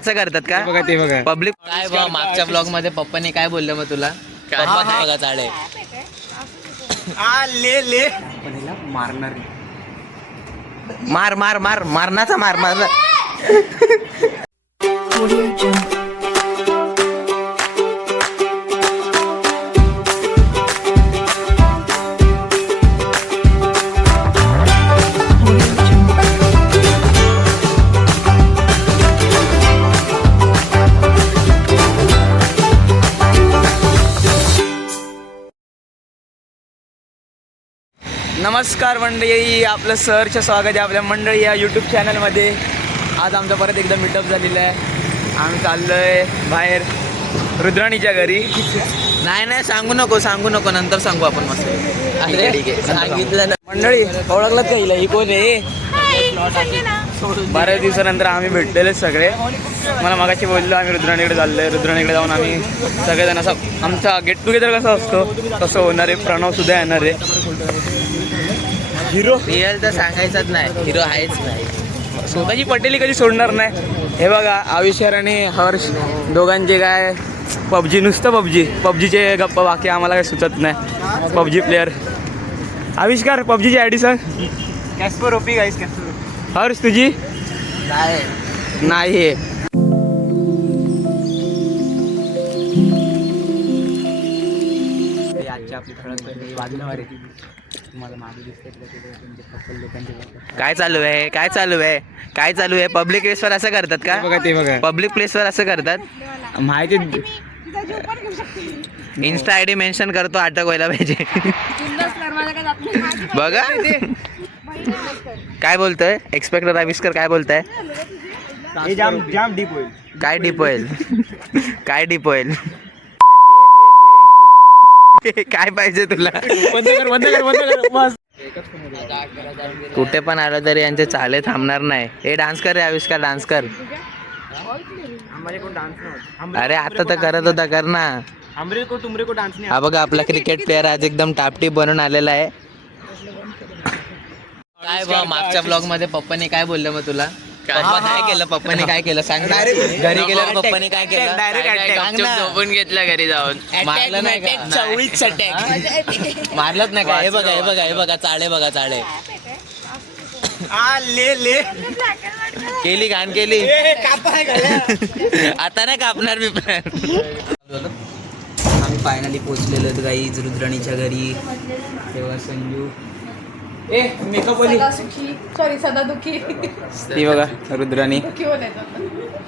असं करतात का? बघा ते बघा. पब्लिक काय बघ, मागच्या ब्लॉग मध्ये पप्पानी काय बोललं मग तुला? पप्पा नाही बघा चाळे. ले मारणार मार मार मार मारणाचा मार मार. नमस्कार मंडळी, आपलं सहर्ष स्वागत आहे आपल्या मंडळी या यूट्यूब चॅनलमध्ये. आज आमचा परत एकदा मीटअप झालेला आहे. आम्ही चाललो आहे बाहेर रुद्राणीच्या घरी. नाही सांगू नको नंतर सांगू आपण मस्त. अरे ठीक आहे, सांगितलं ना. मंडळी ओळखलात का हिला? ही कोण आहे? बऱ्याच दिवसानंतर आम्ही भेटलेले सगळे. मला मगाशी बोललो आम्ही रुद्राणीकडे चाललो आहे. रुद्राणीकडे जाऊन आम्ही सगळेजण असं आमचा गेट टुगेदर कसा असतो तसं होणार आहे. प्रणव सुद्धा येणार आहे. हिरो रिअल तर सांगायचंच नाही, हिरो आहेच नाही. स्वतःची पटेली कधी सोडणार नाही. हे बघा आविष्कार आणि हर्ष दोघांचे काय पबजी, नुसतं पबजीचे गप्पा, बाकी आम्हाला काही सुचत नाही. PUBG player. आविष्कार पबजीची आयडी सांग. कॅस्पर ओपी गाईस, कॅस्पर. हर्ष तुझी नाही. काय चालू आहे? पब्लिक प्लेसवर असं करतात का? बघा ते बघा. पब्लिक प्लेसवर असं करतात. माहिती इन्स्टा आयडी मेन्शन करतो, अटक व्हायला पाहिजे. बघा काय बोलतोय एक्सपेक्टर आविष्कार, काय बोलताय? जाम डीप होईल. काय डीप होईल? काय डीप होईल? काय पाहिजे तुला? बंद कर बस. कुठे पण आलं तरी यांचे चाले थांबणार नाही. हे डान्स कर रे आविष्कार, डान्स कर. अरे आता तर करत होता, कर ना. तुमरे को डान्स नाही. हा बघा आपला क्रिकेट प्लेअर आज एकदम टापटीप बनून आलेला आहे. काय बघ, मागच्या ब्लॉग मध्ये पप्पाने काय बोललं मग तुला? पप्पाने काय केलं सांग. घरी गेल्यावर पप्पाने काय केलं? डायरेक्ट झोपून घेतला घरी जाऊन. मारलं नाही का? मारलंच नाही का? हे बघा चाळे, बघा चाळे. ले केली घाण केली. आता नाही कापणार मी पण. आम्ही फायनली पोहोचलेलो गाईज रुद्राणीच्या घरी. तेव्हा संजू सदा दुखी. ती बघा रुद्राणी.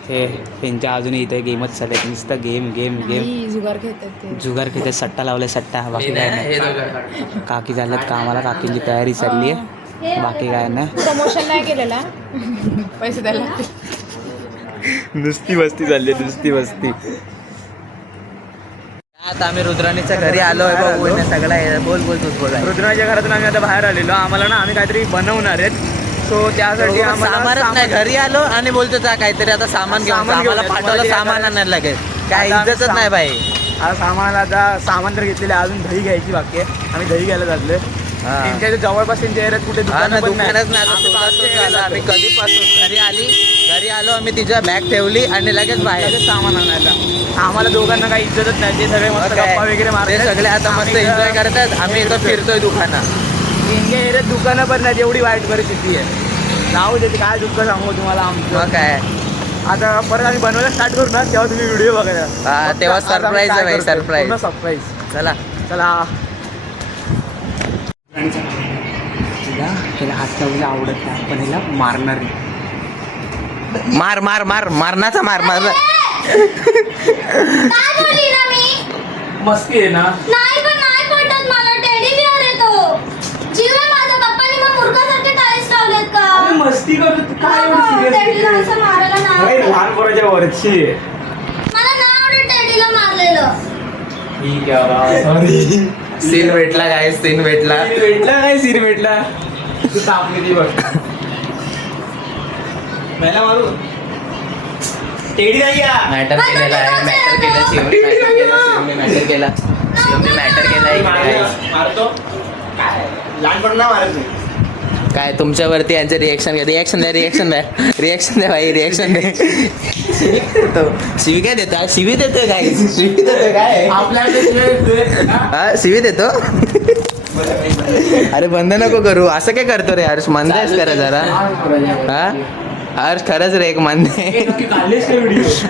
हे त्यांच्या अजून इथे गेमच चालू आहे. नुसतं गेम गेम गेम. जुगार खेळतात, सट्टा लावलाय, सट्टा. बाकी काय नाही. काकी झाल्यात कामाला, काकींची तयारी चालली आहे. बाकी काय नाही. प्रमोशन नाही केलेला, पैसे द्यायला लागतील. नुसती वस्ती चालली, नुसती वस्ती. आता आम्ही रुद्राणीच्या घरी आलोय. बघू सगळा बोल रुद्राणीच्या घरातून आम्ही आता बाहेर आलेलो. आम्हाला ना आम्ही काहीतरी बनवणार आहेत. सो त्यासाठी सामानच नाही. घरी आलो आणि बोलतो काहीतरी आता सामान घेऊन आम्हाला पाठवलं, सामान आणायला लागेल. काय इज्जतच नाही बाई. आता सामान तर घेतलेलं आहे, अजून दही घ्यायची बाकी आहे. आम्ही दही घ्यायला जातलोय. त्यांच्या जवळपास त्यांच्या एरियात कुठे दुकानच नाही. आम्ही कधीपासून घरी आलो आम्ही, तिच्या बॅग ठेवली आणि लगेच बाहेर सामान आणायला. आम्हाला दोघांना काही इज्जतच नाही. ते सगळे मस्त गप्पा वगैरे मारतात. सगळे आता मस्त एन्जॉय करतात. आम्ही इथं फिरतोय दुकानं. इंडिया एरियात दुकानं पण नाही, एवढी वाईट परिस्थिती आहे. जाऊ देते, काय दुःख सांगू तुम्हाला आमचं. काय आता परत आम्ही बनवायला स्टार्ट करू ना, तेव्हा तुम्ही व्हिडिओ बघायला. तेव्हा सरप्राईज आहे, सरप्राईज. चला त्याला हात लावलेला आवडत नाही, पण ह्याला मारणार. मार मार मार मारणाचा मार मार. मस्ती आहे ना. नाही पण नाही पडत मला. टेडी बिअर आहे तो. जीव आहे माझा. पप्पांनी मग मूर्खासारखे टाईल्स लावलेत का? मस्ती करत टेडीला असं मारायला नाही. लहान पोराच्या वरची. मला नाही आवडत टेडीला मारलेलं. ठीक आहे, सॉरी. सीन भेटला काय? सीन भेटला काय? सीन भेटला. तू तापली ती बघ. पहिला मारू. टेडी नाही या. मॅटर केलेला आहे. मॅटर केलं शिवने. मॅटर केला. शिवने मॅटर केला. मारतो. लहानपण ना मारत काय तुमच्यावरती यांचं रिएक्शन द्या भाई रिएक्शन दे. शिवी काय देता शिवी देतोय काय शिवी देतोय काय हा शिवी देतो. अरे बंद नको करू असं काय करतो रे हर्ष मंद आहेस करा जरा हा हर्ष खरंच रे एक मंद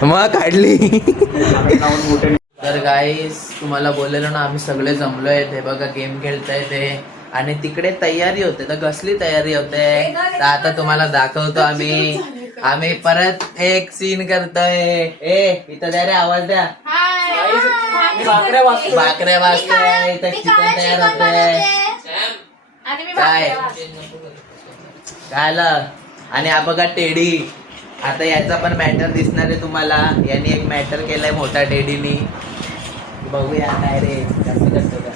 मग काढली. तर गाईस तुम्हाला बोललेलो ना आम्ही सगळे जमलोय ते बघा गेम खेळताय ते आणि तिकडे तयारी होते तर कसली तयारी होते तर आता तुम्हाला दाखवतो आम्ही परत एक सीन करतोय. इथं द्या रे आवाज द्या. भाकऱ्या वाजतोय इथं चिकन तयार होतंय काय कायला. आणि हा बघा टेडी आता याचा पण मॅटर दिसणार आहे तुम्हाला. यांनी एक मॅटर केलाय मोठा टेडीनी. बघूया काय रे कसं करतो का.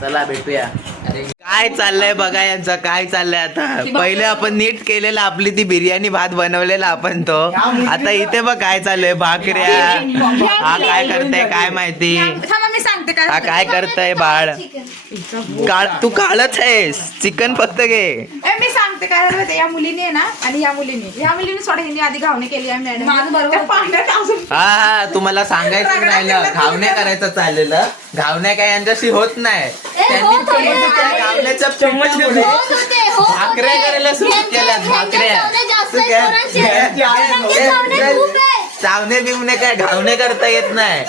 चला भेटूया. अरे काय चाललंय बघा यांचं काय चाललंय आता. पहिले आपण नीट केलेलं आपली ती बिर्याणी भात बनवलेला आपण तो. आता इथे बघ काय चाललंय भाकऱ्या. हा काय करताय काय माहिती. मी सांगते हा काय करताय बाळ. तू काळच आहेस चिकन फक्त घे. मी सांगते काय झालं होतं, या मुलीने आहे ना आणि या मुलीने सोडा हिने आधी घावणे केली आहे मॅडम बरोबर पाण्यात अजून. हा तुम्हाला सांगायचं राहिलं घावण्या करायचं चाललेलं. घावण्या काय यांच्याशी होत नाही. त्यांनी घावण्याच्या पिठामुळे भाकऱ्या करायला सुरू केल्यात. भाकऱ्या चावणे बिवणे काय घावणे करता येत नाही.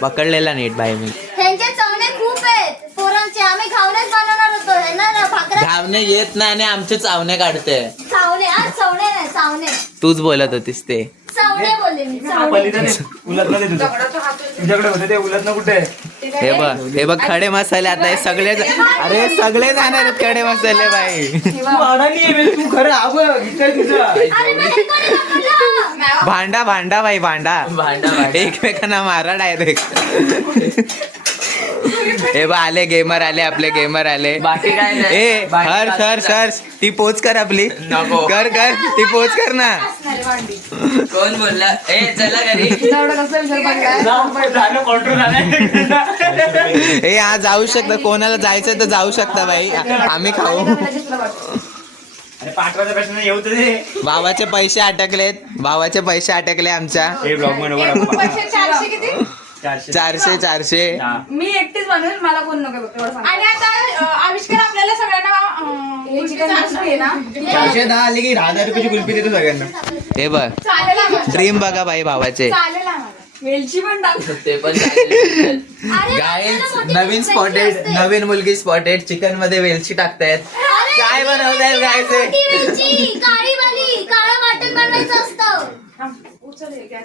पकडलेला नीट बाई मी. त्यांचे चवणे खूप आहेत पोरांचे. आम्ही खावणेच बनवणार होतो है ना भाकऱ्या. घावणे येत नाही आणि आमचे चावणे काढते. सावणे आज चवणे नाही सावणे. तूच बोलत होतीस ते. सावणे बोलले मी सावणे. तुझ्याकडे होते ते उलट ना कुठे. हे बघ खडे मसाले आता हे सगळे अरे सगळे जाणार आहेत खडे मसाले बाई. तू खरं अरे मला कोणी दाखवलं? भांडा बाई भांडा एकमेकांना मारा डायरेक्ट. हे बा आले गेमर आले आपले गेमर आले. बाकी काय नाही. ए हर्ष ती पोच कर आपली. नको. कर ती पोच कर ना. कोण बोलला ए चला घरी. ए हा जाऊ शकता कोणाला जायचं तर जाऊ शकता बाई. आम्ही खाऊ. पाठवायच्या प्रश्न येऊ दे. भावाचे पैसे अटकले आमच्या. 400 मी एकटीच बनवेल मला कोण नको. आणि आता आविष्कार आपल्याला सगळ्यांना 410 आले की 10,000 रुपयाची कुल्फी देतो सगळ्यांना. हे बघ ड्रीम बघा बाई भावाचे. चालेल आम्हाला वेलची पण टाकतो. ते पण चालेल. गाईज नवीन मुलगी स्पॉटेड चिकन मध्ये वेलची टाकतायत. काय बनवतायत गाईज. काळी वाली काळं वाटण बनवायचं असतं.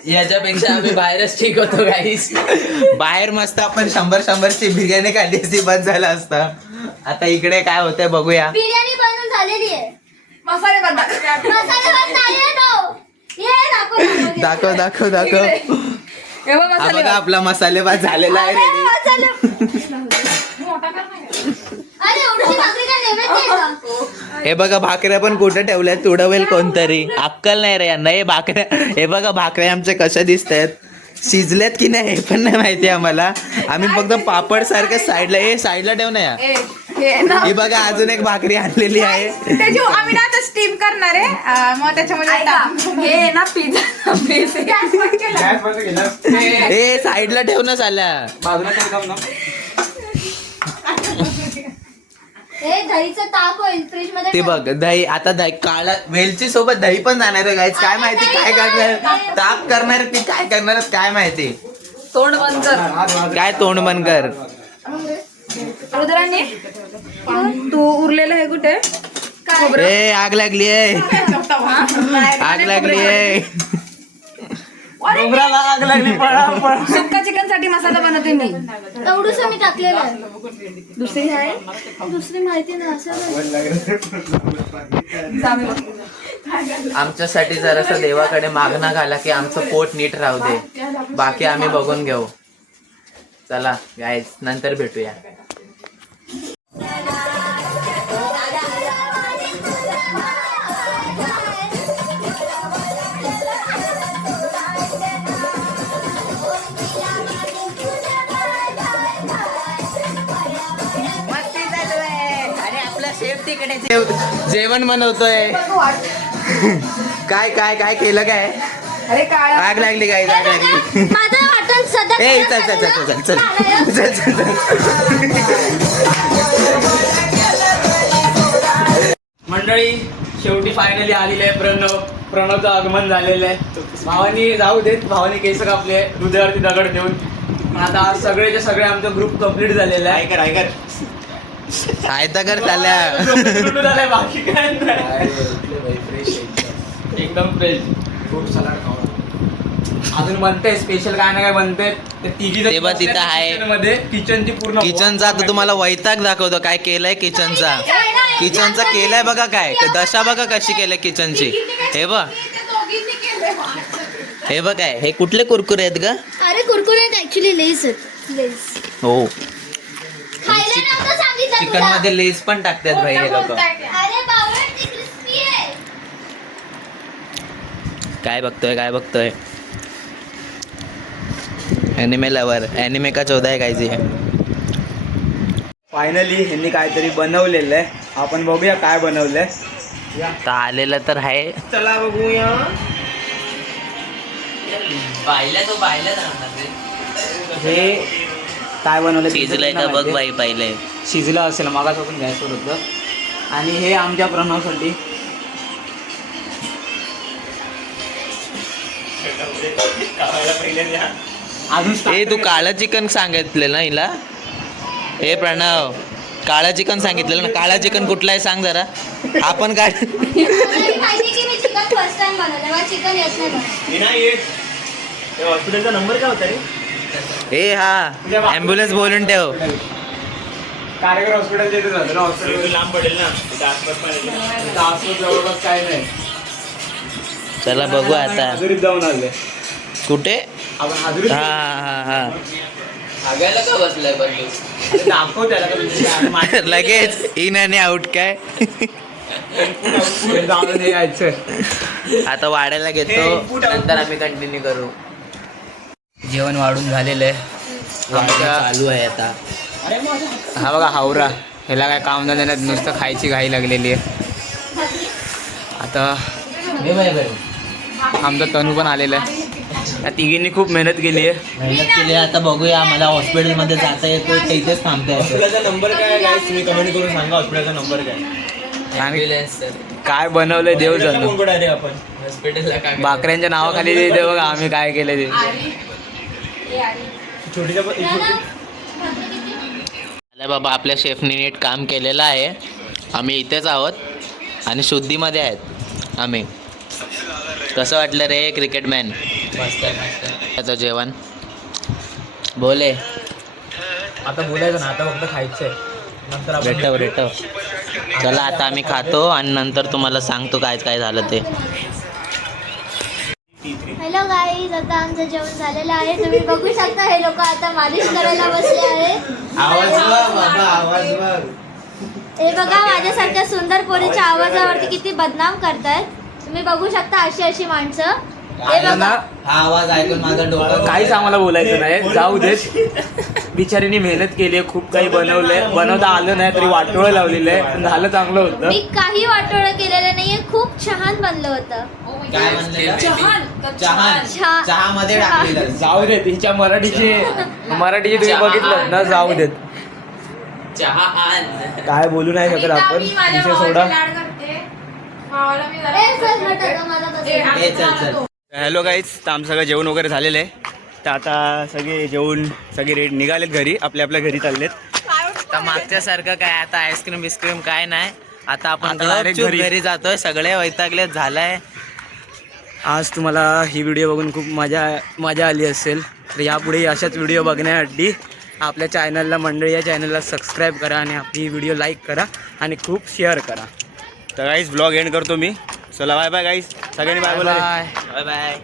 याच्यापेक्षा आम्ही बाहेरच ठीक होतो गाईस. बाहेर मस्त आपण 100ची बिर्याणी काढली असती बस झालं असतं. आता इकडे काय होतंय बघूया. बिर्याणी बनवून झालेली आहे. मसाले बनतात. मसाले भात झाले तो. ये दाखव. हे बघ हा बघा आपला मसाले भात झालेला आहे रेडी. अरे उडीची भाकरी काय नैवेद्य आहे का? हे बघा भाकऱ्या पण कुठे ठेवल्यात तुडवेल कोणतरी. अक्कल नाही रे यांना. हे बघा भाकऱ्या आमच्या कशा दिसत आहेत. शिजल्यात की नाही हे पण नाही माहिती आम्हाला. आम्ही फक्त पापड सारखं साईडला ठेव ना या. ही बघा अजून एक भाकरी आणलेली आहे. त्याची आम्ही ना आता स्टीम करणार आहे. मग त्याच्यामध्ये हे ना पिझ्झा ए साईडला ठेवूनच आल्या. हे दहीचं ताक होईल फ्रीज मध्ये. ते बघ दही आता दही काळा वेलची सोबत दही पण जाणार आहे गाईज. काय माहिती काय करणार. ताक करणार की काय करणार काय माहिती. तोंड बंद कर. काय तोंड बंद कर. रुद्रांनी तू उरलेलं आहे कुठे. ए आग लागली आहे. आग लागली आहे. सुक्का चिकन साठी मसाला बनवते मी. एवढूस मी टाकलेलं आहे. दुसरी आहे दुसरी माहिती ना असं. आमच्यासाठी जरासा देवाकडे मागणं घाला की आमचं पोट नीट राहू दे. बाकी आम्ही बघून घेऊ. चला गाईज नंतर भेटूया. जेवण बनवतोय. काय काय काय केलं काय? अरे काय आग लागली काय? आग लागली. माझं वाटण सध्या ए चल चल चल चल चल चल चल चल. मंडळी शेवटी फायनली आलेली आहे प्रणवचं आगमन झालेलं आहे. भावानी जाऊ देत, भावानी केस कापले हृदयावरती दगड देऊन. पण आता आज सगळेचे सगळे आमचा ग्रुप कम्प्लीट झालेला आहे. फायदा कर त्याला. Complete झालाय, बाकी काय नाही. एकदम फ्रेश. फ्रूट सलाड खावा. अजून बनते स्पेशल काय ना काय बनते. ते तिघी ते बघ तिथं आहे. मध्ये किचनची पूर्ण किचनचा आता तुम्हाला वैताग दाखवतो काय केलंय किचनचा. किचनचा केलंय बघा काय दशा बघा कशी केलंय किचनची. हे बघ हे बघ काय हे कुठले कुरकुरे आहेत ग. अरे कुरकुरे ऍक्च्युली लेस आहेत. लेस हो खायला नव्हतं सांगितलं चिकन तुला. मध्ये लेस पण टाकतात भाई हे लोक. अरे बावळट ती क्रिस्पी आहे. काय बघतोय एनिमे लवर एनिमे का 14 है कायची. फायनली ह्यांनी काहीतरी बनवलेलं आहे. आपण बघूया काय बनवलंय. तर आलेलं तर आहे. चला बघूया. हे काय बनवलं शिजलंय का बघ बाई पहिले. शिजलं असेल मागापासून गॅसवर होतं. आणि हे आमच्या प्रणवसाठी अजून ए तू काळं चिकन सांगितलं ना हिला. ए प्रणव काळं चिकन सांगितलेलं ना. काळा चिकन कुठला आहे सांग जरा. आपण काय मला माहिती की मी चिकन फर्स्ट टाइम बनवलं. मला चिकन येत नाही. हॉस्पिटलचा नंबर काय होता रे. ए हा ॲम्ब्युलन्स बोलून ठेव. कार्यक्रम हॉस्पिटलच्या इथे झालं ना. हॉस्पिटल लांब पडेल ना. आसपास जवळपास काय नाही. चला बघू आता हाजुरीत जाऊन आले. कुठे. आपण हाजुरीत हा हा हा का बसलाय दाखव त्याला लगेच इन आणि आउट काय. जाऊन यायचं. आता वाढायला घेतो नंतर आम्ही कंटिन्यू करू. जेवण वाढून झालेलं आहे. चालू आहे आता. हा बघा हावरा. ह्याला काय काम धंदा नाही, नुसतं खायची घाई लागलेली आहे. आता आमचा तनू पण आलेला आहे. त्या तिघींनी खूप मेहनत केली आहे. मेहनत केली. आता बघूया मला हॉस्पिटलमध्ये जाता येतो इथेच थांबता येतो. हॉस्पिटलचा नंबर काय आहे guys? तुम्ही कमेंट करून सांगा हॉस्पिटलचा नंबर काय. आणि काय बनवलंय देव जाणो. कोण आहे रे आपण. बाकऱ्यांच्या नावाखाली ते बघा आम्ही काय केलं ते. छोटीच्या अरे बाबा आपल्या शेफने नीट काम केलेलं आहे. आम्ही इथेच आहोत आणि शुद्धीमध्ये आहेत आम्ही. कसं वाटलं रे क्रिकेटमॅन. मस्त जेवण बोले. आता बोलायचं ना. आता फक्त खायचंय. नंतर आपण रेटव चला आता आम्ही खातो आणि नंतर तुम्हाला सांगतो काय काय झालं ते. हॅलो गाईज, आता आमचं जेवण झालेलं आहे. तुम्ही बघू शकता हे लोक आता मालिश करायला बसले आहेत. आवाज हे बघा माझ्यासारख्या सुंदर पोरीच्या आवाजावरती किती बदनाम करतायत. तुम्ही बघू शकता अशी अशी माणसं. हे बघा हा आवाज ऐकून माझं डोकं. काहीच आम्हाला बोलायचं नाही. जाऊ देत. बिचारीने मेहनत केली आहे. खूप काही बनवलंय. बनवता आलं नाही तरी वाटोळं लावलेलं आहे. पण झालं चांगलं होतं. मी काही वाटोळं केलेलं नाहीये. खूप छान बनलं होतं. काय म्हणलेलं. चहा मध्ये टाकलेलं. जाऊ देत. हिच्या मराठीची तुम्ही बघितलं ना. जाऊ देत. काय बोलू नाही शकत आपण. विषय सोडा. ए, चल हट, मला बसायचं. ए, चल चल. हॅलो गाईज, तर आमचं सगळं जेवण वगैरे झालेलं आहे. तर आता सगळे जेवण सगळे रेट निघालेत घरी. आपल्या घरी चाललेत. तर मागच्यासारखं काय आता आईस्क्रीम बिस्क्रीम काय नाही. आता आपण आता direct घरी जातोय. सगळे वैतागलेत झालंय. आज तुम्हाला ही व्हिडिओ बघून खूप मजा आली असेल. तर यापुढे अशाच व्हिडिओ बघण्यासाठी आपल्या चॅनलला या चॅनलला सबस्क्राईब करा आणि आपली व्हिडिओ लाईक करा आणि खूप शेअर करा. तर गाईज ब्लॉग एंड करतो मी. चला बाय बाय गाईज. सगळ्यांनी बाय बोला. Bye bye.